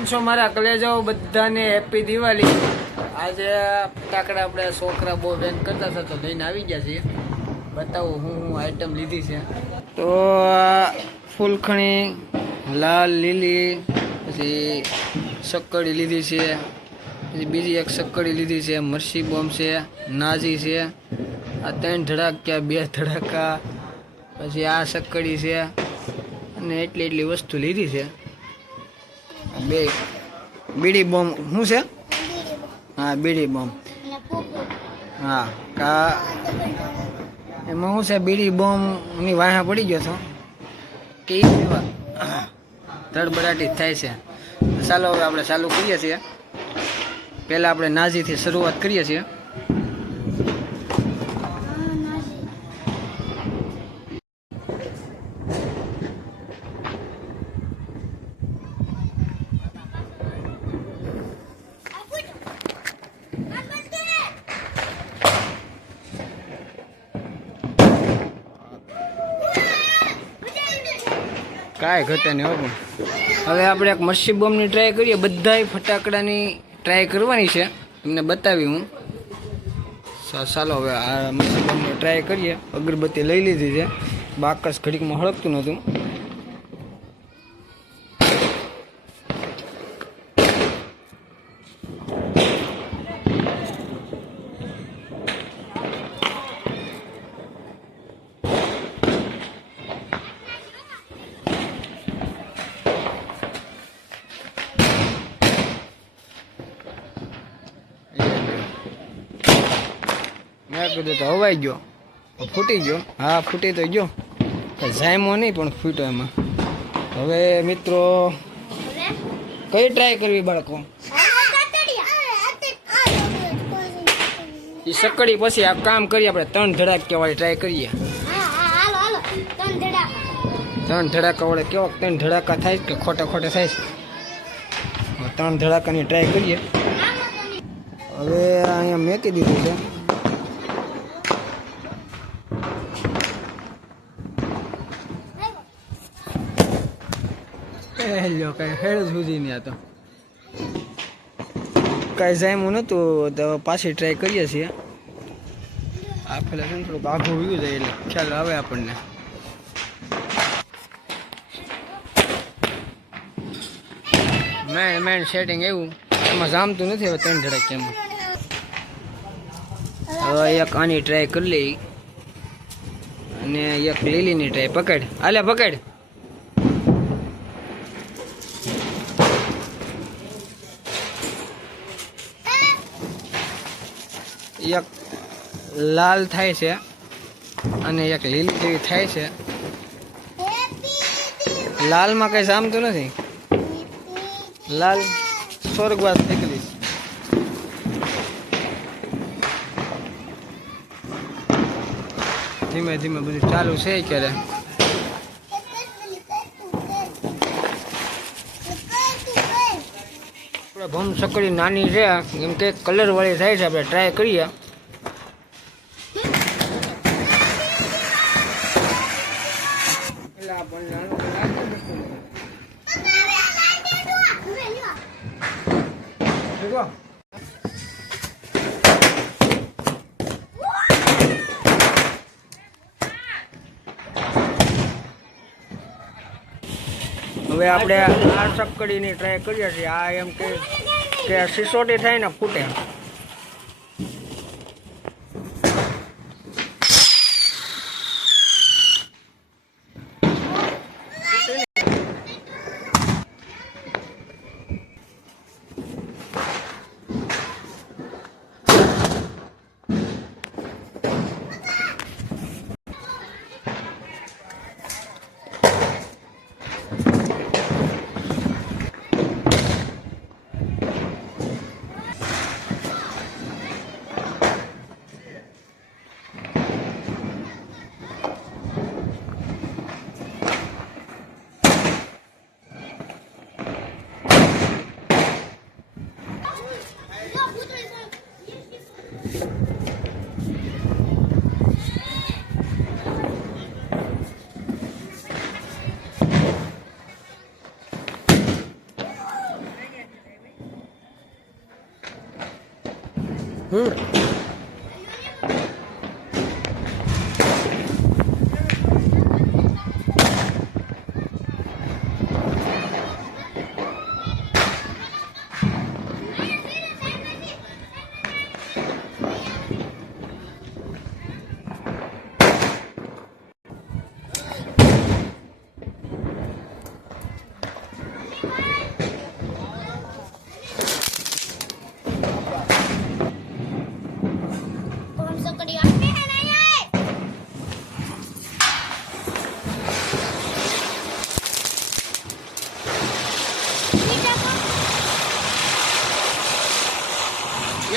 કેમ છો મારા કલેજાઓ બધાને હેપી દિવાળી। આજે ફટાકડા આપણે છોકરા બહુ બેન કરતા હતા તો લઈને આવી ગયા છીએ। બતાવું હું આઈટમ લીધી છે તો ફૂલખણી લાલ લીલી પછી શક્કડી લીધી છે, પછી બીજી એક શક્કડી લીધી છે, મરસી બોમ્બ છે, નાજી છે, આ 3 ધડાકા 2 ધડાકા, પછી આ શક્કડી છે અને એટલી વસ્તુ લીધી છે। બે બીડી બોમ્બ શું છે? હા બીડી બોમ્બ। હા કા એમાં શું છે બીડી બોમ્બની વાહા પડી ગયો છો કે તડબડાટી થાય છે। ચાલો હવે આપણે ચાલુ કરીએ છીએ। પહેલાં આપણે નાજીથી શરૂઆત કરીએ છીએ। કાંઈ ઘટે નહીં હો। હવે આપણે એક મરસી બોમ્બની ટ્રાય કરીએ। બધાય ફટાકડાની ટ્રાય કરવાની છે, તમને બતાવી હું। ચાલો હવે આ મરસી બોમ્બની ટ્રાય કરીએ। અગરબત્તી લઈ લીધી છે, બાકસ ઘડીકમાં હળગતું નહોતું। મેં કીધું તો હવાઈ ગયો, ફૂટી ગયો। હા ફૂટી તો ગયો, જાયમો નહીં પણ ફૂટ્યો એમાં। હવે મિત્રો કઈ ટ્રાય કરવી બાળકો? એ સકડી પછી આ કામ કરીએ આપણે 3 ધડાકા વાળી ટ્રાય કરીએ। 3 ધડાકા વાળે કેવો 3 ધડાકા થાય કે ખોટા થાય? 3 ધડાકાની ટ્રાય કરીએ। હવે અહીંયા મેકી દીધું છે। હેલો કઈ હેડ સુધી નહીં, આ તો કાંઈ જાયમું નહોતું તો પાછી ટ્રાય કરીએ છીએ। આ પેલા છે ને થોડુંક આઘું વ્યૂ જાય એટલે ખ્યાલ આવે આપણને। મેન સેટિંગ એવું એમાં જામતું નથી। હવે 3 ધડાકામાં હવે એક આની ટ્રાય કરી લઈ અને એક લીલીની ટ્રાય। પકડ આલે પકડ। એક લાલ થાય છે અને એક લીલી જેવી થાય છે। લાલમાં કઈ જામતું નથી, લાલ સ્વર્ગવાસ નીકળીશ। ધીમે ધીમે બધું ચાલુ છે ક્યારે। ભમ સકડી નાની છે એમ કે કલર વાળી થાય છે, આપણે ટ્રાય કરીએ। હવે આપણે આ સકડીની ટ્રાય કરીએ છીએ। આ એમ કે સિસોટી થાય ને ફૂટે।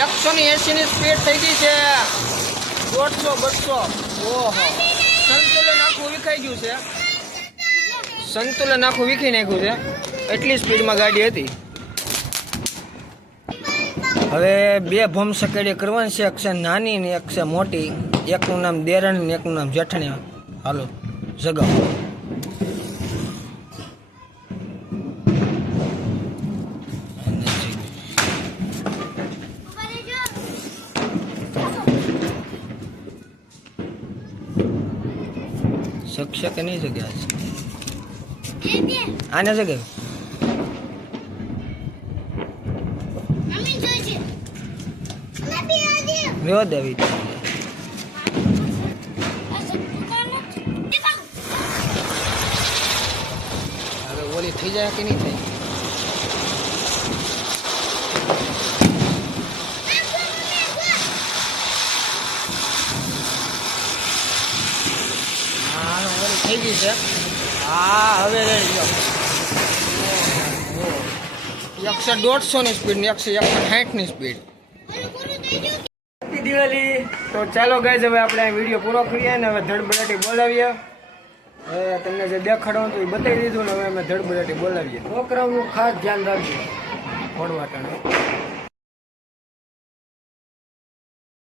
એકસો ની 80 ની સ્પીડ થઈ ગઈ છે 150 200. ઓહો સંતુલન આખું વિખાઈ ગયું છે. સંતુલન આખું વિખાઈ નાખ્યું છે એટલી સ્પીડમાં ગાડી હતી. હવે બે ભમ સકેડી કરવાની છે, એક છે નાની ને એક છે મોટી. એકનું નામ દેરાણી ને એકનું નામ જેઠાણી. હાલો જગાવો. શકશે કે નહીં શકે આજ આને શકે રેવા દેવી. હવે ઓલી થઈ જાય કે નહીં થાય. થઈ ગઈ છે. હા હવે રેડી જાઓ. 150 ની સ્પીડ ને 160 ની સ્પીડ. દિવાળી તો ચાલો ગાઈઝ હવે આપણે વિડીયો પૂરો કરીએ ને હવે ધડબડાટી બોલાવીએ. હવે તમને જે દેખાડવાનું હતું એ બતાવી દીધું ને હવે અમે ધડબડાટી બોલાવીએ. છોકરાઓનું ખાસ ધ્યાન રાખજો ફોડવા ટાણે.